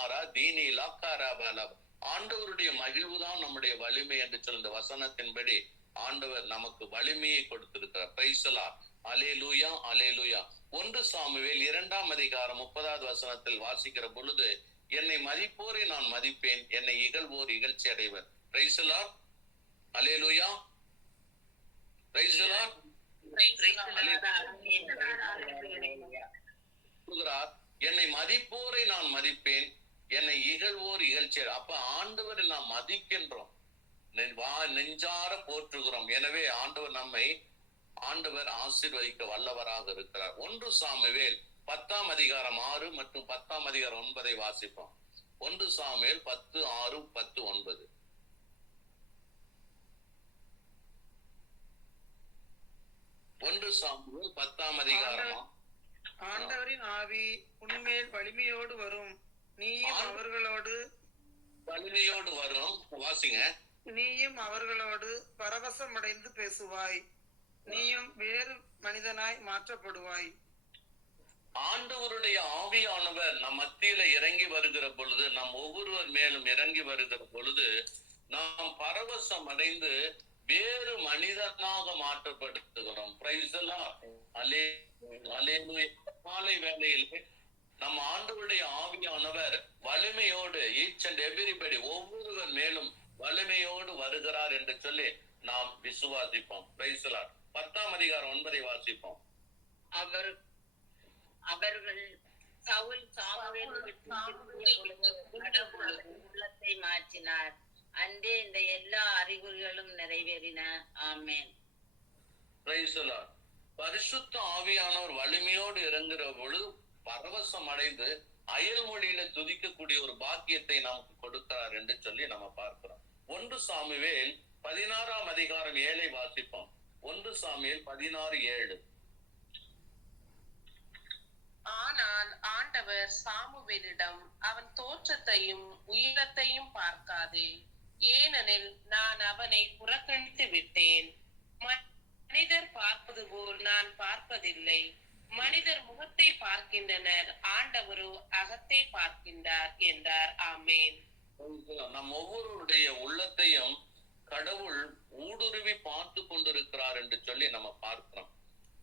மாறா தீனி லாக்காரா பாலா. ஆண்டவருடைய மகிழ்வுதான் நம்முடைய வலிமை என்று சொல்ல வசனத்தின்படி ஆண்டவர் நமக்கு வலிமையை கொடுத்திருக்கிறார். Price the Lord. Hallelujah, hallelujah. 1 Samuel 2ஆம் அதிகாரம் 30வது வசனத்தில் வாசிக்கிற பொழுது, என்னை மதிப்போரை நான் மதிப்பேன், என்னை இகழ்வோர் இகழ்ச்சி அடைவர். Praise the Lord. Hallelujah. Praise the Lord. என்னை மதிப்போரை நான் மதிப்பேன், என்னை இகழ்வோர் இகழ்ச்சி. அப்ப ஆண்டவரை நாம் மதிக்கின்றோம், நெஞ்சார போற்றுகிறோம். எனவே ஆண்டவர் ஆசீர்வதிக்க வல்லவராக இருக்கிறார். 1 சாமுவேல் 10ஆம் அதிகாரம் 6 மற்றும் 10ஆம் அதிகாரம் 9 வாசிப்போம். 1 சாமுவேல் 10, 6, 10, 9. சாமுவேல் 10ஆம் அதிகாரம். ஆண்டவரின் ஆவி உன்மேல் வலிமையோடு வரும், நீயும் அவர்களோடு வலிமையோடு வரும். வாசிங்க. நீயும் அவர்களோடு பரவசம் அடைந்து பேசுவாய், நீயும் வேறு மனிதனாய் மாற்றப்படுவாய். ஆண்டவருடைய ஆவியானவர் நம் மத்தியில இறங்கி வருகிற பொழுது, நம் ஒவ்வொருவர் மேலும் இறங்கி வருகிற பொழுது, நாம் பரவசம் அடைந்து வேறு மனிதனாக மாற்றப்படுத்துகிறோம். Price the Lord. அல்லேலூயா. காலை வேளையில் நம் ஆண்டவருடைய ஆவியானவர் வலிமையோடு ஈச் அண்ட் எவ்ரிபடி ஒவ்வொருவர் மேலும் வலிமையோடு வருகிறார் என்று சொல்லி நாம் விசுவாசிப்போம். Price the Lord. 10ஆம் அதிகாரம் 9 வாசிப்போம். அவர்கள் சவுல் சாமுவேல் உள்ளத்தை மாற்றினார், அன்றே இந்த எல்லா அறிகுறிகளும் நிறைவேறின. ஆமென். Price the Lord. பரிசுத்த ஆவியானவர் வலிமையோடு இறங்குற பொழுது பரவசம் அடைந்து அயல் மொழியில துதிக்கக்கூடிய ஒரு பாக்கியத்தை நமக்கு கொடுக்கிறார் என்று சொல்லி நம்ம பார்க்கிறோம். 1 சாமுவேல் 16ஆம் அதிகாரம் 7 வாசிப்போம். 1 சாமுவேல் 16:7. ஆனால் ஆண்டவர் சாமுவேலிடம், அவன் தோற்றத்தையும் உயரத்தையும் பார்க்காதே, ஏனெனில் நான் அவனை புறக்கணித்து விட்டேன். மனிதர் பார்ப்பது போல் நான் பார்ப்பதில்லை. மனிதர் முகத்தை பார்க்கின்றனர், ஆண்டவரோ அகத்தை பார்க்கின்றார் என்றார். ஆமென். நம் ஒவ்வொருடைய உள்ளத்தையும் கடவுள் ஊடுருவி பார்த்து கொண்டிருக்கிறார் என்று சொல்லி நம்ம பார்க்கிறோம்.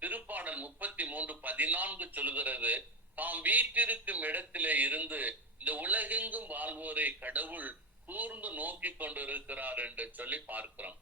திருப்பாடல் 33:14 சொல்கிறது, தாம் வீட்டிற்கும் இடத்திலே இருந்து இந்த உலகெங்கும் வாழ்வோரை கடவுள் கூர்ந்து நோக்கி கொண்டிருக்கிறார் என்று சொல்லி பார்க்கிறோம்.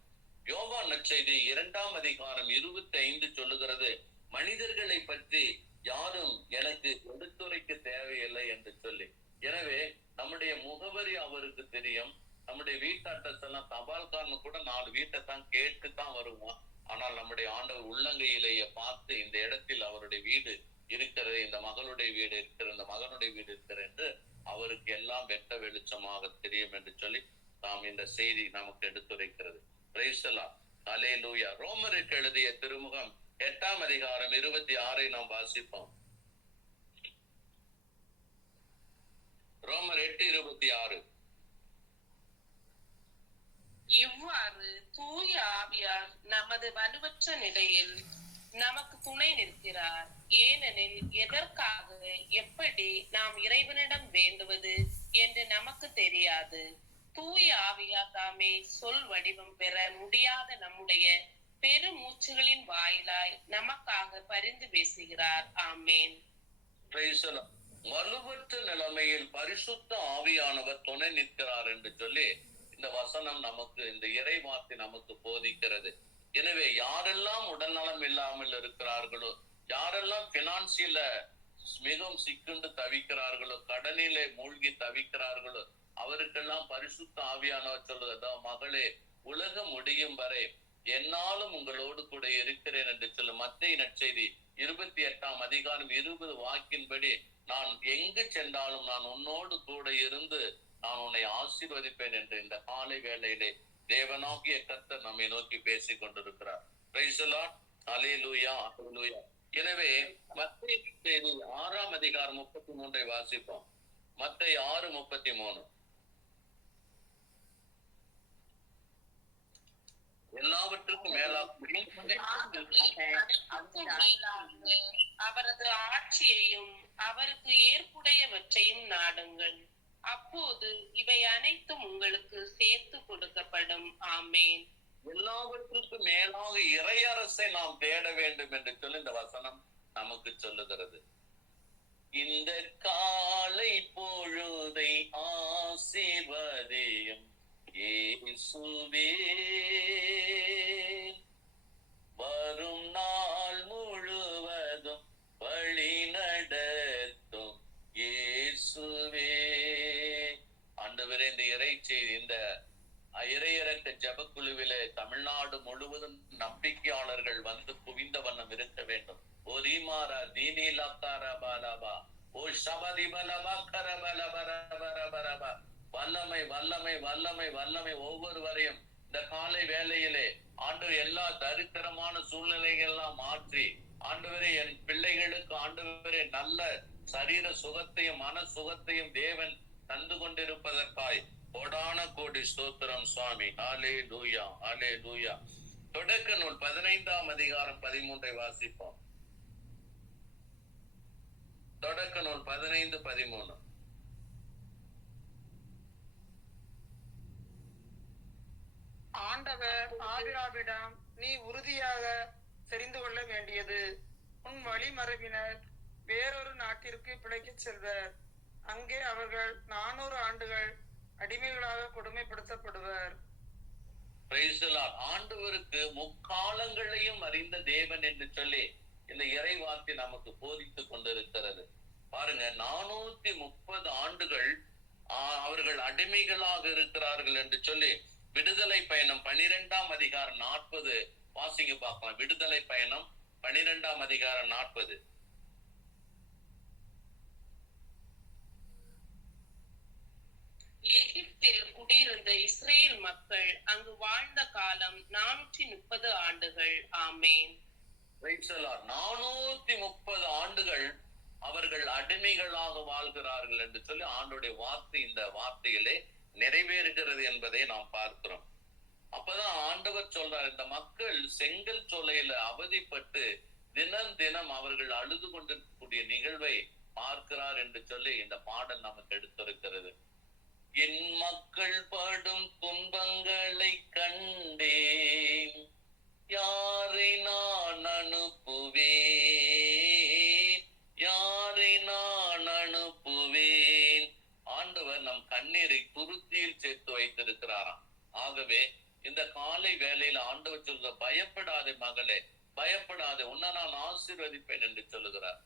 யோவான் நற்செய்தி 2ஆம் அதிகாரம் 25 சொல்லுகிறது, மனிதர்களை பற்றி யாரும் எனக்கு எடுத்துரைக்க தேவையில்லை என்று சொல்லி. எனவே நம்முடைய முகவரி அவருக்கு தெரியும். நம்முடைய வீட்டு அட்ரஸ் எல்லாம் தபால்காரனு கூட 4 வீட்டை தான் கேட்டு தான் வருவான். ஆனால் நம்முடைய ஆண்டவர் உள்ளங்கையிலேயே பார்த்து இந்த இடத்தில் அவருடைய வீடு இருக்கிறது, இந்த மகளுடைய வீடு இருக்கிறது, இந்த மகனுடைய வீடு இருக்கிறது என்று அவருக்கு எல்லாம் வெட்ட வெளிச்சமாக தெரியும் என்று சொல்லி நாம் இந்த செய்தி நமக்கு எடுத்துரைக்கிறது. Praise the Lord. அல்லேலூயா. ரோமருக்கு எழுதிய திருமுகம் 8ஆம் அதிகாரம் 26 நாம் வாசிப்போம். ரோமர் 8:26. இவ்வாறு தூய ஆவியார் நமது வலுவற்ற நிலையில் நமக்கு துணை நிற்கிறார். ஏனெனில் எதற்காக எப்படி நாம் இறைவனிடம் வேண்டுவது என்று நமக்கு தெரியாது. தூய ஆவியார் தாமே சொல் வடிவம் பெற முடியாத நம்முடைய பெருமூச்சுகளின் வாயிலாய் நமக்காக பரிந்து பேசுகிறார். ஆமென். வலுவற்ற நிலைமையில் பரிசுத்த ஆவியானவர் துணை நிற்கிறார் என்று சொல்லி இந்த வசனம் நமக்கு, இந்த இறை வார்த்தை நமக்கு போதிக்கிறது. எனவே யாரெல்லாம் உடல்நலம் இல்லாமல் இருக்கிறார்களோ, யாரெல்லாம் பினான்சியல மிகவும் சிக்குண்டு தவிக்கிறார்களோ, கடனிலே மூழ்கி தவிக்கிறார்களோ, அவருக்கெல்லாம் பரிசுத்த ஆவியானவர் சொல்லுதா, மகளே, உலகம் முடியும் வரை என்னாலும் உங்களோடு கூட இருக்கிறேன் என்று சொல்லும். மத்தேயு நற்செய்தி 28ஆம் அதிகாரம் 20 வாக்கின்படி, நான் எங்கு சென்றாலும் நான் உன்னோடு கூட இருந்து நான் உன்னை ஆசீர்வதிப்பேன் என்று இந்த காலை வேளையிலே தேவனாகிய கர்த்தர் நம்மை நோக்கி பேசிக் கொண்டிருக்கிறார். Praise the Lord. Hallelujah, hallelujah. எனவே மத்தேயு நற்செய்தி 6ஆம் அதிகாரம் 33 வாசிப்போம். மத்தேயு 6:33. எல்லாவற்றுக்கும் மேலாக அவரது ஆட்சியையும் அவருக்கு ஏற்புடையவற்றையும் நாடுங்கள், அப்போது இவை அனைத்தும் உங்களுக்கு சேர்த்து கொடுக்கப்படும். ஆமேன். எல்லாவற்றுக்கும் மேலாக இறையரசை நாம் தேட வேண்டும் என்று சொல்லி இந்த வசனம் நமக்கு சொல்லுகிறது. இந்த காலை பொழுதை ஆசீர்வதியும் இயேசுவே, வரும் நாள் முழுவதும் வழி நடத்தும் இயேசுவே. ஆண்டவரே, இந்த இறைச்செய்தி, இந்த இறையிறக்க ஜபக்குழுவிலே தமிழ்நாடு முழுவதும் நம்பிக்கையாளர்கள் வந்து குவிந்த வண்ணம் இருக்க வேண்டும். ஓ ரீமாரா தீனிலா காரபாலபா, ஓ ஷபதிபலபா கரபலபரபரபரபா. வல்லமை வல்லமை வல்லமை வல்லமை ஒவ்வொருவரையும் இந்த காலை வேளையிலே ஆண்டவர் எல்லா தரித்திரமான சூழ்நிலைகள்லாம் மாற்றி, ஆண்டவரே என் பிள்ளைகளுக்கு ஆண்டவரே நல்ல சரீர சுகத்தையும் மன சுகத்தையும் தேவன் தந்து கொண்டிருப்பதற்காய் கோடான கோடி ஸ்தோத்திரம் சுவாமி. ஹல்லேலூயா, ஹல்லேலூயா. தொடக்க நூல் 15ஆம் அதிகாரம் 13 வாசிப்போம். தொடக்க நூல் 15:13. ஆண்டவர் ஆபிரகாமிடம், நீ உறுதியாக தெரிந்து கொள்ள வேண்டியது, உன் வழிமரபினர் வேறொரு நாட்டிற்கு பிழைக்கச் செல்வர். அங்கே அவர்கள் 400 ஆண்டுகள் அடிமைகளாக கொடுமைப்படுத்தப்படுவர். ஆண்டவருக்கு முக்காலங்களையும் அறிந்த தேவன் என்று சொல்லி இந்த இறைவார்த்தை நமக்கு போதித்துக் கொண்டிருக்கிறது. பாருங்க, 430 ஆண்டுகள் அவர்கள் அடிமைகளாக இருக்கிறார்கள் என்று சொல்லி விடுதலை பயணம் 12ஆம் அதிகாரம் 40 வாசிங்க பார்க்கலாம். விடுதலை பயணம் 12ஆம் அதிகாரம் 40. எகிப்தில் குடியிருந்த இஸ்ரேல் மக்கள் அங்கு வாழ்ந்த காலம் 430 ஆண்டுகள். ஆமேன். 430 ஆண்டுகள் அவர்கள் அடிமைகளாக வாழ்கிறார்கள் என்று சொல்லி ஆண்டுடைய வார்த்தை இந்த வார்த்தையிலே நிறைவேறுகிறது என்பதை நாம் பார்க்கிறோம். அப்பதான் ஆண்டவர் சொல்றார், இந்த மக்கள் செங்கல் சோலையில அவதிப்பட்டு தினம் தினம் அவர்கள் அழுது கொண்டிருக்கக்கூடிய நிகழ்வை பார்க்கிறார் என்று சொல்லி இந்த பாடல் நமக்கு எடுத்திருக்கிறது. என் மக்கள் படும் துன்பங்களை கண்டேன், யாரை நான் அனுப்புவேன், யாரை நான் அனுப்புவேன். ஆண்டவர் நம் கண்ணீரை துருத்தியில் சேர்த்து வைத்திருக்கிறாராம். ஆகவே இந்த காலை வேளையில் ஆண்டவர் சொல்ற, பயப்படாதே மகளே, பயப்படாதே, உன்னை நான் ஆசீர்வதிப்பேன் என்று சொல்லுகிறார்.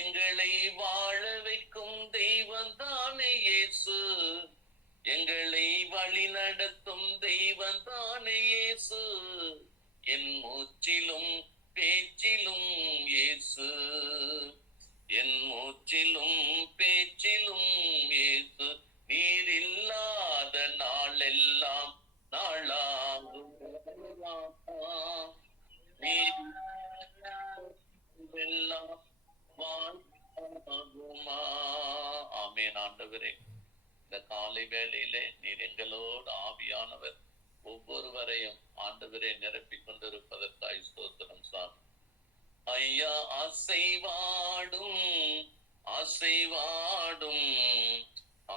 எங்களை வாழ வைக்கும் தெய்வம் தானே இயேசு, எங்களை வழி நடத்தும் தெய்வம் தானே இயேசு, என் மூச்சிலும் பேச்சிலும் இயேசு, என் மூச்சிலும் பேச்சிலும் இயேசு, நீர் இல்லாத நாளெல்லாம் நாளாகும், நீர் எல்லாம் வாழ்வாகுமா. ஆமென். ஆண்டவரே, இந்த காலை வேளையிலே நீர் எங்களோடு ஆவியானவர் ஒவ்வொருவரையும் ஆண்டவரே நிரப்பிக் கொண்டிருப்பதற்காய் ஸ்தோத்திரம் சாமி. ஐயா, அசைவாடும் அசைவாடும்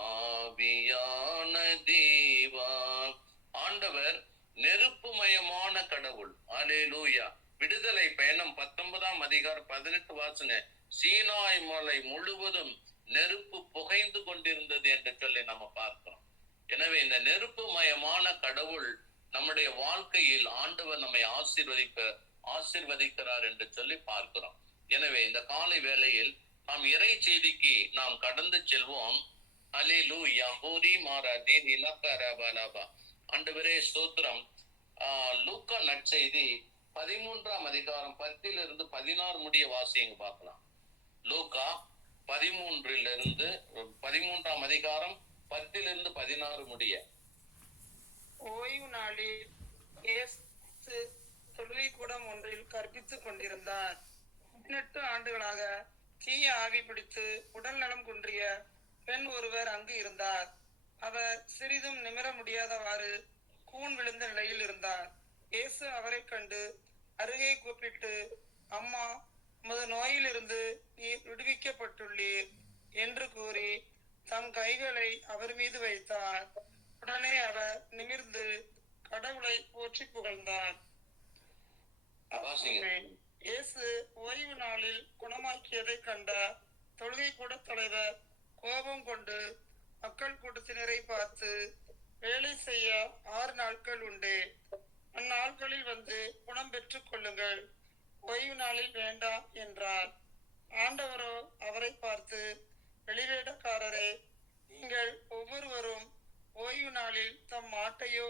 ஆவியான தேவா. ஆண்டவர் நெருப்புமயமான கடவுள். அல்லேலூயா. விடுதலை பயணம் 19ஆம் அதிகாரம் 18 வாசங்க. சீனாய் மலை முழுவதும் நெருப்பு புகைந்து கொண்டிருந்தது என்று சொல்லி நம்ம பார்க்கிறோம். எனவே இந்த நெருப்புமயமான கடவுள் நம்முடைய வாழ்க்கையில் ஆண்டவர் நம்மை ஆசீர்வதிக்கிறார் என்று சொல்லி பார்க்கிறோம். எனவே இந்த காலை வேளையில் நாம் இறை செய்திக்கு நாம் கடந்து செல்வோம். அல்லேலூயா. ஹோரி மாரா தீனி லக்கரபலபா. ஆண்டவரே ஸ்தோத்திரம். லூக்கா நற்செய்தி 13ஆம் அதிகாரம் 10 16 முடிய வாசிங்க பார்க்கலாம். லூக்கா 13ஆம் அதிகாரம் 10 16 முடிய. ஓய்வு நாளில் இயேசு தொழுகைக்கூடம் ஒன்றில் கற்பித்துக் கொண்டிருந்தார். 18 ஆண்டுகளாக தீய ஆவி பிடித்து உடல் நலம் குன்றிய பெண் ஒருவர் அங்கு இருந்தார். அவர் சிறிதும் நிமிர முடியாதவாறு கூன் விழுந்த நிலையில் இருந்தார். இயேசு அவரை கண்டு அருகே கூப்பிட்டு, அம்மா, உமது நோயிலிருந்து நீர் விடுவிக்கப்பட்டுள்ளீர் என்று கூறி தம் கைகளை அவர் மீது வைத்தார். உடனே அவர் நிமிர்ந்து கடவுளை போற்றி புகழ்ந்தார். வாசிங்க. இயேசு ஓய்வு நாளில் குணமாக்கியதை கண்ட தொழுகை கூட தலைவர் கோபம் கொண்டு மக்கள் கூட்டத்தினரை பார்த்து, வேலை செய்ய 6 நாட்கள் உண்டு, அந்நாட்களில் வந்து குணம் பெற்றுக் கொள்ளுங்கள், ஓய்வு நாளில் வேண்டாம் என்றார். ஆண்டவரோ அவரை பார்த்து, வெளிவேடக்காரரே, நீங்கள் ஒவ்வொருவரும் ஓய்வு நாளில் தம் மாட்டையோ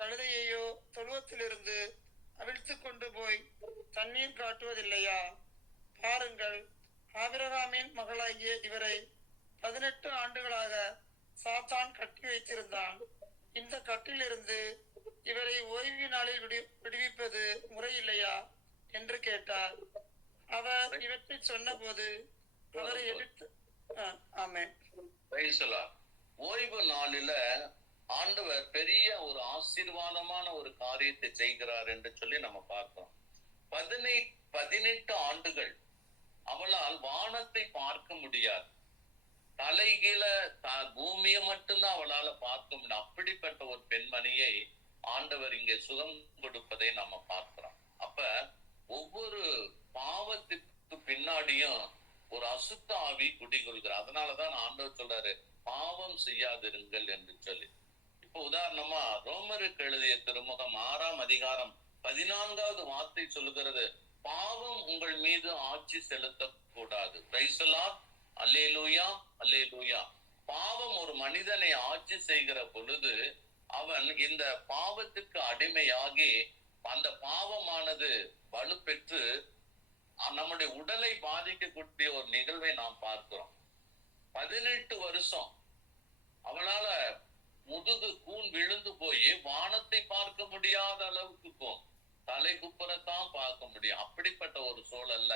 கழுதையையோ தொழுவத்திலிருந்து அவிழ்த்து கொண்டு போய் தண்ணீர் காட்டுவதில்லையா? பாருங்கள், ஆபிரகாமின் மகளாகிய இவரை 18 ஆண்டுகளாக சாத்தான் கட்டி வைத்திருந்தான். இந்த கட்டிலிருந்து இவரை ஓய்வு நாளில் விடுவிப்பது முறையில்லையா என்று கேட்டார். அவர் இவற்றை சொன்ன போது அவரை எடுத்து ஆமென். ஓய்வு நாளில ஆண்டவர் பெரிய ஒரு ஆசீர்வாதமான ஒரு காரியத்தை செய்கிறார் என்று சொல்லி நம்ம பார்க்கிறோம். 18 ஆண்டுகள் அவளால் வானத்தை பார்க்க முடியாது. தலைகீழ பூமியை மட்டும்தான் அவளால பார்க்க முடியும். அப்படிப்பட்ட ஒரு பெண்மணியை ஆண்டவர் இங்கே சுகம் கொடுப்பதை நம்ம பார்க்கிறோம். அப்ப ஒவ்வொரு பாவத்துக்கு பின்னாடியும் ஒரு அசுத்த ஆவி குடிகொள்கிறார். அதனாலதான் ஆண்டவர் சொல்றாரு, பாவம் செய்யாதிருங்கள் என்று சொல்லி. இப்ப உதாரணமா ரோமருக்கு எழுதிய திருமுகம் 6ஆம் அதிகாரம் 14வது வார்த்தை சொல்லுகிறது, பாவம் உங்கள் மீது ஆட்சி செலுத்தக்கூடாது. Price the Lord. அல்லேலூயா, அல்லேலூயா. பாவம் ஒரு மனிதனை ஆட்சி செய்கிற பொழுது அவன் இந்த பாவத்துக்கு அடிமையாகி அந்த பாவமானது வலுப்பெற்று நம்முடைய உடலை பாதிக்கக்கூடிய ஒரு நிகழ்வை நாம் பார்க்கிறோம். 18 வருஷம் அவளால முதுகு கூன் விழுந்து போய் வானத்தை பார்க்க முடியாத அளவுக்கு போகும். தலை குப்புறத்தான் பார்க்க முடியும். அப்படிப்பட்ட ஒரு சூழல்ல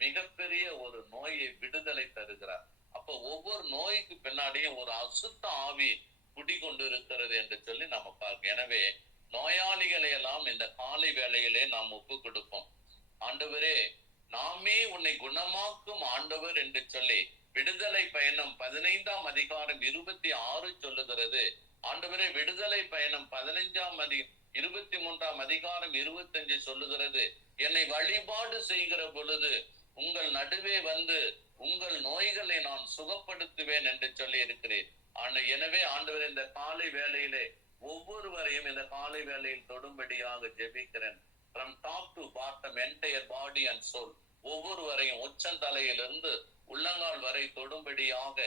மிகப்பெரிய ஒரு நோயை விடுதலை தருகிறார். அப்ப ஒவ்வொரு நோய்க்கு பின்னாடியும் ஒரு அசுத்த ஆவி குடிகொண்டு இருக்கிறது என்று சொல்லி நம்ம பார்க்க. எனவே நோயாளிகளை எல்லாம் இந்த காலை வேளையிலே நாம் ஒப்பு கொடுப்போம். ஆண்டவரே, நாமே உன்னை குணமாக்கும் ஆண்டவர் என்று சொல்லி விடுதலை பயணம் 15ஆம் அதிகாரம் 26 சொல்லுகிறது. ஆண்டவரே, விடுதலை பயணம் 23ஆம் அதிகாரம் 25 சொல்லுகிறது, என்னை வழிபாடு செய்கிற பொழுது உங்கள் நடுவே வந்து உங்கள் நோய்களை நான் சுகப்படுத்துவேன் என்று சொல்லி இருக்கிறேன். எனவே ஆண்டவர் இந்த காலை வேளையிலே ஒவ்வொருவரையும் இந்த காலை வேளையில் தொடும்படியாக ஜெபிக்கிறேன். from top to bottom, entire body and soul, ஒவ்வொருவரையும் உச்சந்தலையிலிருந்து உள்ளங்கால் வரை தொடும்படியாக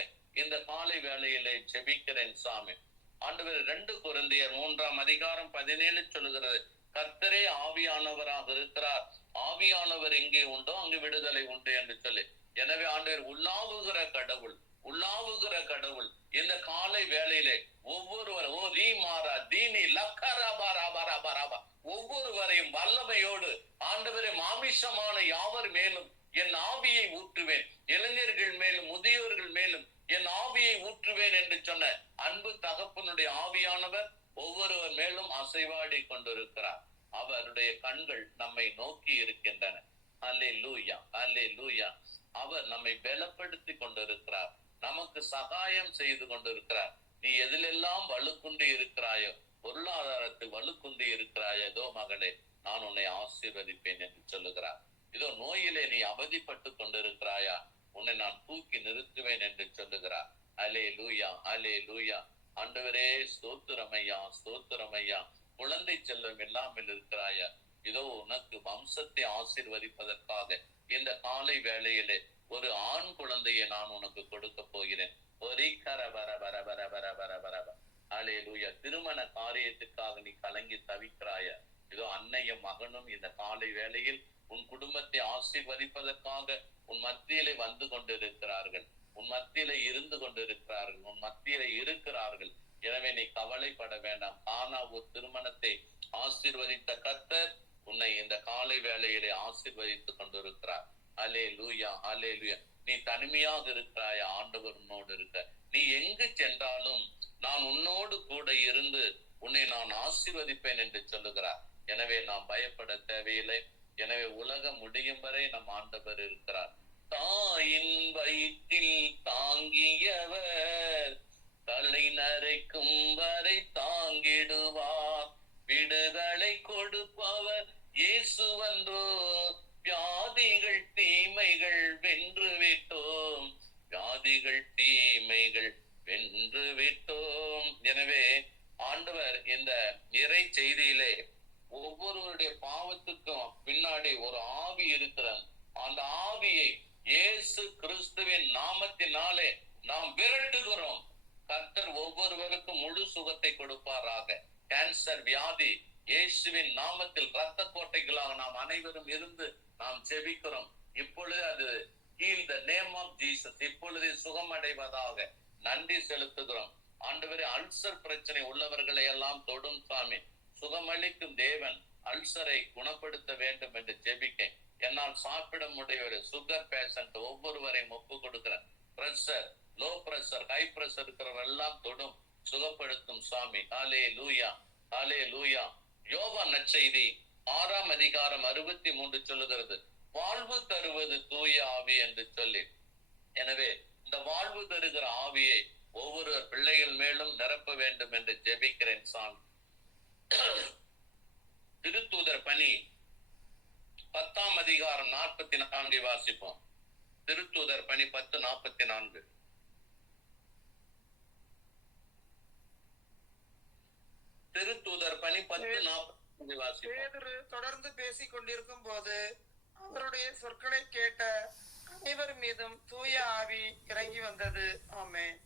இந்த காலை வேளையிலே ஜெபிக்கிறேன் சாமி. ஆண்டவர் 2 கொரிந்தியர் 3ஆம் அதிகாரம் 17 சொல்லுகிறது, கர்த்தரே ஆவியானவராக இருக்கிறார், ஆவியானவர் எங்கே உண்டோ அங்கு விடுதலை உண்டு என்று சொல்லி. எனவே ஆண்டவர் உள்ளாவுகிற கடவுள், உள்ளாவுகிற கடவுள் இந்த காலை வேளையிலே ஒவ்வொருவர் ஒவ்வொருவரையும் வல்லமையோடு ஆண்டவரை மாமிசமான யாவர் மேலும் என் ஆவியை ஊற்றுவேன், இளைஞர்கள் மேலும் முதியோர்கள் மேலும் என் ஆவியை ஊற்றுவேன் என்று சொன்ன அன்பு தகப்பனுடைய ஆவியானவர் ஒவ்வொருவர் மேலும் அசைவாடி கொண்டிருக்கிறார். அவருடைய கண்கள் நம்மை நோக்கி இருக்கின்றன. அல்லேலூயா, அல்லேலூயா. அவர் நம்மை பலப்படுத்தி கொண்டிருக்கிறார், நமக்கு சகாயம் செய்து கொண்டிருக்கிறார். நீ எதிலெல்லாம் வலுக்குண்டு இருக்கிறாயோ, பொருளாதாரத்தில் வலுக்குண்டு இருக்கிறாயோ, ஏதோ மகளே நான் உன்னை ஆசீர்வதிப்பேன் என்று சொல்லுகிறார். இதோ நோயிலே நீ அவதிப்பட்டு கொண்டிருக்கிறாயா, உன்னை நான் தூக்கி நிறுத்துவேன் என்று சொல்லுகிறார். அல்லேலூயா, அல்லேலூயா. ஆண்டவரே ஸ்தோத்திரமையா, ஸ்தோத்திரமையா. குழந்தை செல்வம் இல்லாமல் இருக்கிறாயா, இதோ உனக்கு வம்சத்தை ஆசீர்வதிப்பதற்காக இந்த காலை வேளையிலே ஒரு ஆண் குழந்தையை நான் உனக்கு கொடுக்க போகிறேன். அல்லேலூயா. திருமண காரியத்துக்காக நீ கலங்கி தவிக்கிறாய, இதோ அன்னையும் மகனும் இந்த காலை வேளையில் உன் குடும்பத்தை ஆசீர்வதிப்பதற்காக உன் மத்தியிலே வந்து கொண்டிருக்கிறார்கள், உன் மத்தியில இருந்து கொண்டிருக்கிறார்கள், உன் மத்தியில இருக்கிறார்கள். எனவே நீ கவலைப்பட வேண்டாம். ஆனா ஒரு திருமணத்தை ஆசீர்வதித்த கர்த்தர் உன்னை இந்த காலை வேளையிலே ஆசீர்வதித்துக் கொண்டிருக்கிறார். அல்லேலூயா, அல்லேலூயா. நீ தனிமையாக இருக்கிறாயா, ஆண்டவர் உன்னோடு இருக்க. நீ எங்கு சென்றாலும் நான் உன்னோடு கூட இருந்து உன்னை நான் ஆசீர்வதிப்பேன் என்று சொல்லுகிறார். எனவே நாம் பயப்பட தேவையில்லை. எனவே உலகம் முடியும் வரை நம் ஆண்டவர் இருக்கிறார். தாயின் வயிற்றில் தாங்கியவர் தலை நரைக்கும் வரை தாங்கிடுவார். விடுதலை கொடுப்பவர் இயேசுவன்றோ. வியாதிகள் தீமைகள் வென்று விட்டோம், வியாதிகள் தீமைகள் வென்று விட்டோம். எனவே ஆண்டவர் இந்த இறை செய்தியிலே ஒவ்வொருவருடைய பாவத்துக்கும் பின்னாடி ஒரு ஆவி இருக்கிறார். அந்த ஆவியை இயேசு கிறிஸ்துவின் நாமத்தினாலே நாம் விரட்டுகிறோம். கர்த்தர் ஒவ்வொருவருக்கும் முழு சுகத்தை கொடுப்பாராக. கேன்சர் வியாதி இயேசுவின் நாமத்தில் இரத்த கோட்டைகளாக நாம் அனைவரும் இருந்து நாம் ஜெபிக்கிறோம். இப்பொழுது அது heal the name of Jesus. இப்பொழுது சுகமடைவதாக. நன்றி செலுத்துகிறோம். ஆண்டவரே, அல்சர் பிரச்சனை உள்ளவர்களை எல்லாம் தொடும் சாமி. சுகமளிக்கும் தேவன் அல்சரை குணப்படுத்த வேண்டும் என்று ஜெபிக்க என்னால் சாப்பிட முடியவில்லை. சுகர் பேஷண்ட் ஒவ்வொருவரையும் ஒப்பு கொடுக்கிறேன். Pressure, low pressure, high pressure இருக்கிறவர்கள் எல்லாம் தொடும் சுகப்படுத்தும் சாமி. ஹல்லேலூயா, ஹல்லேலூயா. யோவான் நற்செய்தி 6ஆம் அதிகாரம் 63 சொல்லுகிறது, வாழ்வு தருவது தூய ஆவி என்று சொல்லி. எனவே இந்த வாழ்வு தருகிற ஆவியை ஒவ்வொரு பிள்ளைகள் மேலும் நிரப்ப வேண்டும் என்று ஜெபிக்கிறேன் சாமி. திருத்தூதர் பணி 10ஆம் அதிகாரம் 44 வாசிப்போம். திருத்தூதர் பணி 10:44. திருத்தூதர் பணி 10:44 வாசிப்போம். பேதுரு தொடர்ந்து பேசிக் கொண்டிருக்கும் போது அவருடைய சொற்களை கேட்ட அனைவர் மீதும் தூய ஆவி இறங்கி வந்தது. ஆமென்.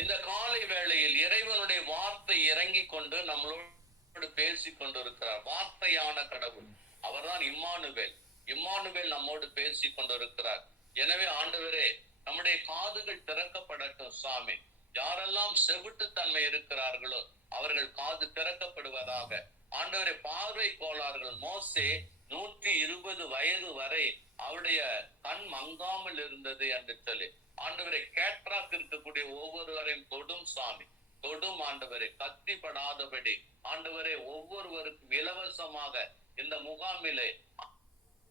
இந்த காலை வேளையில் இறைவனுடைய வார்த்தை இறங்கி கொண்டு நம்மளோடு பேசிக் கொண்டிருக்கிறார். வார்த்தையான கடவுள் அவர்தான் இம்மானுவேல். இம்மானுவேல் நம்மோடு பேசிக் கொண்டிருக்கிறார். எனவே ஆண்டவரே, நம்முடைய காதுகள் திறக்கப்படட்டும் சாமி. யாரெல்லாம் செவிட்டுத்தன்மை இருக்கிறார்களோ அவர்கள் காது திறக்கப்படுவதாக. ஆண்டவரே, பார்வை கோளாறுகள், மோசே 120 வயது வரை அவருடைய கண் மங்காமல் இருந்தது என்று சொல்லி, ஆண்டவரை கேட்ராக் இருக்கக்கூடிய ஒவ்வொருவரையும் தொடும் சாமி, தொடும் ஆண்டவரை, கத்திப்படாதபடி ஆண்டவரை ஒவ்வொருவருக்கும் இலவசமாக இந்த முகாமிலே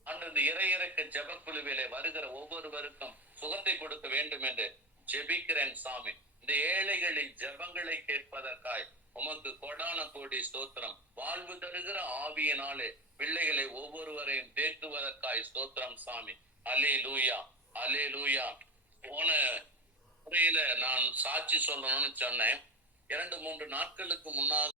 ஆண்டவர் இறையிறக்க ஜெபக்குழுவிலே வருகிற ஒவ்வொருவருக்கும் சுகத்தை கொடுக்க வேண்டும் என்று ஜெபிக்கிறேன் சாமி. இந்த ஏழைகளின் ஜெபங்களை கேட்பதற்காய் உமக்கு கோடான கோடி ஸ்தோத்திரம். வாழ்வு தருகிற ஆவியினாலே பிள்ளைகளை ஒவ்வொருவரையும் தேற்றுவதற்காய் ஸ்தோத்திரம் சாமி. அல்லேலூயா, அல்லேலூயா. போன முறையில நான் சாட்சி சொல்லணும்னு சொன்னேன். 2-3 நாட்களுக்கு முன்னாக